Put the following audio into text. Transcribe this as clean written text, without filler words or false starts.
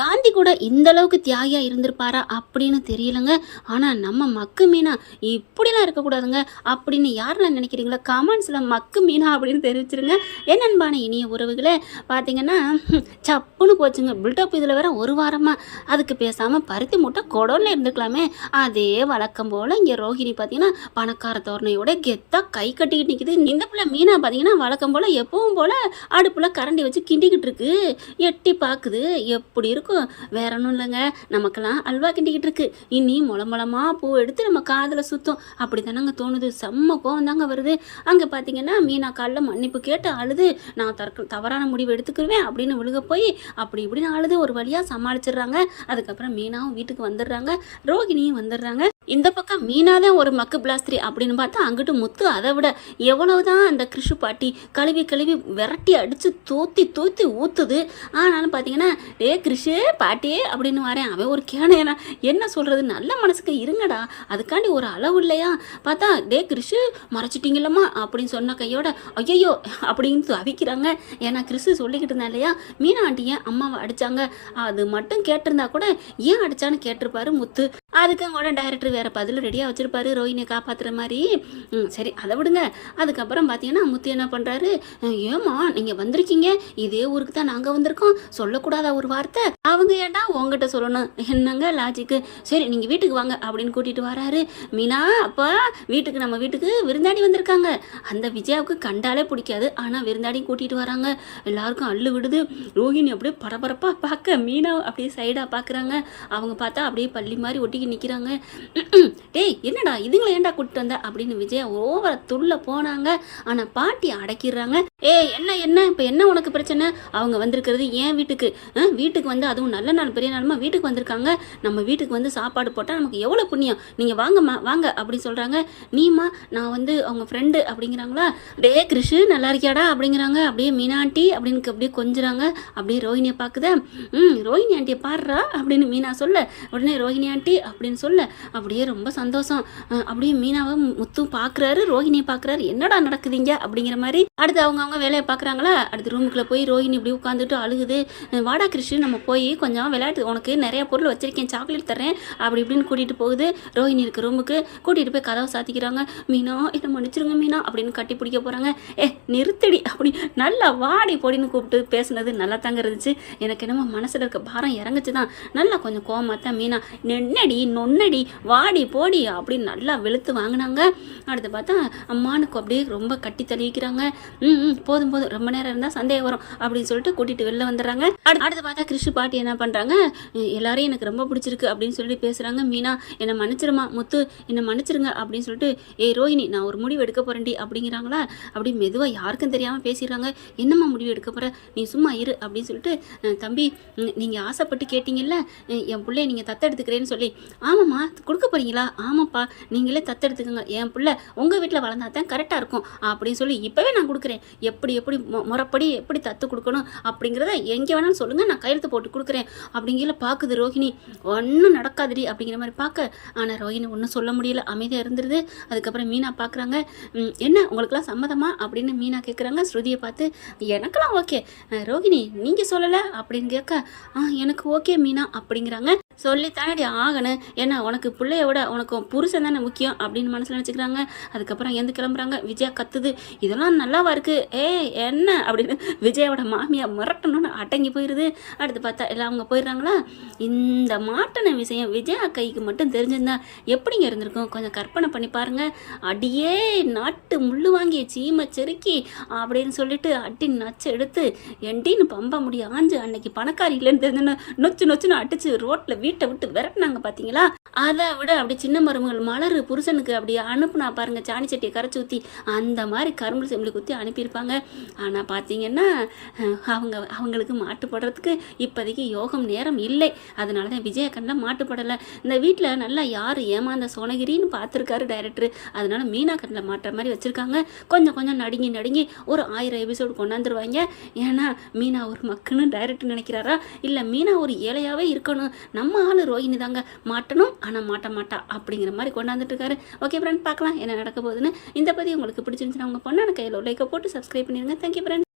காந்தி கூட இந்த அளவுக்கு தியாகியா இருந்திருப்பாரா அப்படின்னு தெரியலங்க. ஆனா நம்ம மக்கு மீனா இப்படிலாம் இருக்கக்கூடாதுங்க அப்படின்னு யாரெல்லாம் நினைக்கிறீங்களா? கமெண்ட்ஸ்ல மக்கு மீனா அப்படின்னு தெரிவிச்சிருங்க. என் அன்பான இனிய உறவுகளே, பார்த்தீங்கன்னா சப்புன்னு போச்சுங்க பில்டப். இதில் வேற ஒரு வாரமா அதுக்கு பேசாமல் பருத்தி மூட்டை கொடோன்ல இருந்துக்கலாமே. அதே வழக்கம் போல் இங்கே ரோஹிணி பார்த்தீங்கன்னா பணக்கார தோரணையோட கெத்தாக கை கட்டிக்கிட்டு நிற்கிது. இந்த பிள்ளை மீனா பார்த்தீங்கன்னா வழக்கம் போல் எப்பவும் போல் அடுப்பில் கரண்டி வச்சு கிண்டிக்கிட்டு இருக்கு. எட்டி பார்க்குது. எப்படி இருக்கும்? வேற ஒன்றும் இல்லைங்க, நமக்கெல்லாம் அல்வா கிண்டிக்கிட்டு இருக்கு. இனி மொளமா பூ எடுத்து நம்ம காதில் சுத்தம். அப்படி தானங்க தோணுது. செம்ம கோவம் தாங்க வருது. அங்கே பார்த்தீங்கன்னா மீனா காலில் மன்னிப்பு கேட்டு அழுது, நான் தவறான முடிவு எடுத்துக்குவேன் அப்படின்னு விழுக போய் அப்படி இப்படின்னு அழுது ஒரு வழியாக சமாளிச்சிடுறாங்க. அதுக்கப்புறம் மீனாவும் வீட்டுக்கு வந்துடுறாங்க, ரோகிணியும் வந்துடுறாங்க. இந்த பக்கம் மீனா தான் ஒரு மக்கு பிளாஸ்திரி அப்படின்னு பார்த்தா அங்கிட்டு முத்து அதை விட எவ்வளவுதான் அந்த கிருஷு பாட்டி கழுவி கழுவி விரட்டி அடித்து தோத்தி ஊற்றுது. ஆனாலும் பார்த்தீங்கன்னா டே கிருஷு பாட்டியே அப்படின்னு வரேன். அவன் ஒரு கேனையனா என்ன சொல்கிறது, நல்ல மனசுக்கு இருங்கடா, அதுக்காண்டி ஒரு அளவு இல்லையா? பார்த்தா டே கிருஷு மறைச்சிட்டிங்களம்மா அப்படின்னு சொன்ன கையோட ஐயோ அப்படின்னு தவிக்கிறாங்க. ஏன்னா கிருஷு சொல்லிக்கிட்டு இருந்தா இல்லையா, மீனா ஆண்டி ஏன் அம்மாவை அடித்தாங்க, அது மட்டும் கேட்டிருந்தா கூட ஏன் அடித்தான்னு கேட்டிருப்பாரு முத்து. அதுக்கும் கூட டைரக்டர் வேறு பதில் ரெடியாக வச்சுருப்பாரு ரோஹிணியை காப்பாற்றுற மாதிரி. சரி அதை விடுங்க. அதுக்கப்புறம் பார்த்தீங்கன்னா முத்து என்ன பண்ணுறாரு, ஏம்மா நீங்கள் வந்திருக்கீங்க, இதே ஊருக்கு தான் நாங்கள் வந்திருக்கோம், சொல்லக்கூடாத ஒரு வார்த்தை, அவங்க ஏன்டா உங்ககிட்ட சொல்லணும், என்னங்க லாஜிக்கு? சரி நீங்கள் வீட்டுக்கு வாங்க அப்படின்னு கூட்டிகிட்டு வராரு. மீனா அப்பா வீட்டுக்கு, நம்ம வீட்டுக்கு விருந்தாடி வந்திருக்காங்க. அந்த விஜயாவுக்கு கண்டாலே பிடிக்காது, ஆனால் விருந்தாடியும் கூட்டிகிட்டு வராங்க. எல்லாருக்கும் அள்ளு விடுது. ரோஹிணி அப்படியே பரபரப்பாக பார்க்க மீனா அப்படியே சைடாக பார்க்குறாங்க. அவங்க பார்த்தா அப்படியே பள்ளி மாதிரி ஒட்டிக்கி நிற்கிறாங்க. டேய் என்னடா இதுங்களை ஏன்டா கூட்டிட்டு வந்த அப்படின்னு விஜயா ஓவர துள்ள போனாங்க. ஆனால் பாட்டி அடக்கிடுறாங்க. என்ன இப்போ என்ன உனக்கு பிரச்சனை? அவங்க வந்திருக்கிறது ஏன் வீட்டுக்கு, வீட்டுக்கு வந்து அதுவும் நல்ல நாள் பெரிய நாளுமா வீட்டுக்கு வந்திருக்காங்க. நம்ம வீட்டுக்கு வந்து சாப்பாடு போட்டால் நமக்கு எவ்வளோ புண்ணியம், நீங்கள் வாங்கம்மா வாங்க அப்படின்னு சொல்கிறாங்க. நீமா நான் வந்து அவங்க ஃப்ரெண்டு அப்படிங்கிறாங்களா. டே கிருஷு நல்லா இருக்கியாடா அப்படிங்கிறாங்க. அப்படியே மீனாண்டி அப்படின்னு அப்படியே கொஞ்சுறாங்க. அப்படியே ரோஹிணியை பார்க்குதா. ரோஹிணி ஆண்டியை பாடுறா அப்படின்னு மீனா சொல்ல, உடனே ரோஹிணி ஆண்டி அப்படின்னு சொல்ல அப்படியே ரொம்ப சந்தோஷம். அப்படியே மீனாவை முத்து பார்க்குறாரு, ரோஹிணியை பார்க்குறாரு. என்னடா நடக்குதுங்க அப்படிங்கிற மாதிரி. அடுத்து அவங்க வேலையை பார்க்குறாங்களா. அடுத்து ரூமுக்குள்ளே போய் ரோஹிணி இப்படி உட்காந்துட்டு அழுகுது. வாடா கிருஷ்ணு நம்ம போய் கொஞ்சம் விளையாட்டு, உனக்கு நிறைய பொருள் வச்சிருக்கேன், சாக்லேட் தரேன் அப்படி இப்படின்னு கூட்டிகிட்டு போகுது. ரோஹிணி இருக்க ரூமுக்கு கூட்டிகிட்டு போய் கதவை சாத்திக்கிறாங்க. மீனா என்ன மன்னிச்சிருங்க மீனா அப்படின்னு கட்டி பிடிக்க போகிறாங்க. நிறுத்தடி அப்படி நல்லா வாடி பொடின்னு கூப்பிட்டு பேசுனது நல்லா தாங்க இருந்துச்சு. எனக்கு என்னமோ மனசில் இருக்க பாரம் இறங்குச்சு தான். நல்லா கொஞ்சம் கோவமாக தான் மீனா நென்னடி நொன்னடி வாடி போடி அப்படின்னு நல்லா வெளுத்து வாங்கினாங்க. அடுத்து பார்த்தா அம்மானுக்கு அப்படியே ரொம்ப கட்டி தள்ளிக்கிறாங்க. போதும் ரொம்ப நேரம் இருந்தால் சந்தேகம் வரும் அப்படின்னு சொல்லிட்டு கூட்டிகிட்டு வெளில வந்துடுறாங்க. அடுத்து பார்த்தா கிருஷி பாட்டி என்ன பண்ணுறாங்க, எல்லாரையும் எனக்கு ரொம்ப பிடிச்சிருக்கு அப்படின்னு சொல்லிட்டு பேசுகிறாங்க. மீனா என்னை மன்னிச்சிருமா, முத்து என்னை மன்னிச்சிருங்க அப்படின்னு சொல்லிட்டு, ரோஹிணி நான் ஒரு முடிவு எடுக்க போகிறேன்டி அப்படிங்கிறாங்களா. அப்படி மெதுவாக யாருக்கும் தெரியாமல் பேசிடுறாங்க. என்னம்மா முடிவு எடுக்க போகிற, நீ சும்மா இரு அப்படின்னு சொல்லிட்டு, தம்பி நீங்கள் ஆசைப்பட்டு கேட்டீங்கல்ல என் பிள்ளைய நீங்கள் தத்தெடுத்துக்கிறேன்னு சொல்லி. ஆமாம்மா கொடுக்க போகிறீங்களா? ஆமாப்பா நீங்களே தத்தெடுத்துக்கோங்க, என் பிள்ளை உங்கள் வீட்டில் வளர்ந்தா தான் கரெக்டாக இருக்கும் அப்படின்னு சொல்லி இப்போவே நான் கொடுக்குறேன். எப்படி முறைப்படி எப்படி தத்து கொடுக்கணும் அப்படிங்கிறத எங்கே வேணாலும் சொல்லுங்கள், நான் கையெழுத்து போட்டு கொடுக்குறேன் அப்படிங்கிற பார்க்குது ரோஹிணி. ஒன்றும் நடக்காதுடி அப்படிங்கிற மாதிரி பார்க்க. ஆனால் ரோஹிணி ஒன்றும் சொல்ல முடியல, அமைதியாக இருந்துருது. அதுக்கப்புறம் மீனா பார்க்குறாங்க. என்ன உங்களுக்குலாம் சம்மதமா அப்படின்னு மீனா கேட்குறாங்க. ஸ்ருதியை பார்த்து எனக்கெல்லாம் ஓகே, ரோஹிணி நீங்கள் சொல்லலை அப்படின்னு கேட்க, எனக்கு ஓகே மீனா அப்படிங்கிறாங்க. சொல்லித்தானடி ஆகணும், ஏன்னா உனக்கு பிள்ளைய விட உனக்கு புருஷன் தானே முக்கியம் அப்படின்னு மனசில் நினச்சிக்கிறாங்க. அதுக்கப்புறம் எந்த கிளம்புறாங்க. விஜயா கத்துது, இதெல்லாம் நல்லாவா இருக்கு, என்ன அப்படின்னு விஜயாவோட மாமியா மிரட்டணும்னு அடங்கி போயிடுது. அடுத்து பார்த்தா எல்லாம் அவங்க போயிடுறாங்களா. இந்த மாட்டின விஷயம் விஜயா கைக்கு மட்டும் தெரிஞ்சிருந்தா எப்படிங்க இருந்திருக்கும், கொஞ்சம் கற்பனை பண்ணி பாருங்க. அடியே நாட்டு முள்ளு வாங்கி சீமை செருக்கி அப்படின்னு சொல்லிட்டு அடி நச்சு எடுத்து எண்டின்னு பம்ப முடிய ஆஞ்சு அன்னைக்கு பணக்காரி இல்லைன்னு தெரிஞ்சுன்னு நொச்சுன்னு அடிச்சு ரோட்டில் வீட்டை விட்டு விரட்டினாங்க பார்த்தீங்களா. அதை விட அப்படி சின்ன மருமகள் மலர் புருஷனுக்கு அப்படி அனுப்புனா பாருங்க, சாணி சட்டியை கரைச்சி ஊற்றி அந்த மாதிரி கரும்பு செம்பளி குத்தி அனுப்பியிருப்பாங்க. ஆனால் பார்த்தீங்கன்னா அவங்களுக்கு மாட்டுப்படுறதுக்கு இப்போதைக்கு யோகம் நேரம் இல்லை. அதனால தான் விஜயகண்ணில் மாட்டுப்படலை. இந்த வீட்டில் நல்லா யார் ஏமாந்த சோனகிரின்னு பார்த்துருக்காரு டைரக்டர். அதனால மீனா கண்ணில் மாட்டுற மாதிரி வச்சுருக்காங்க. கொஞ்சம் நடுங்கி ஒரு 1000 எபிசோடு கொண்டாந்துருவாங்க. ஏன்னா மீனா ஒரு மக்குன்னு டைரக்டர் நினைக்கிறாரா, இல்லை மீனா ஒரு ஏழையாகவே இருக்கணும், நம்ம ஆள் ரோஹிணி தாங்க மாட்டணும் ஆனால் மாட்டா அப்படிங்கிற மாதிரி கொண்டாந்துட்டு இருக்காரு. ஓகே ஃப்ரெண்ட், பார்க்கலாம் என்ன நடக்க போகுதுன்னு. இந்த பற்றி உங்களுக்கு பிடிச்சிருந்துச்சுன்னா உங்கள் பொண்ணான கையில் லைக்கை போட்டு சப்ஸ்கிரைப் பண்ணிடுங்க. Thank you friend.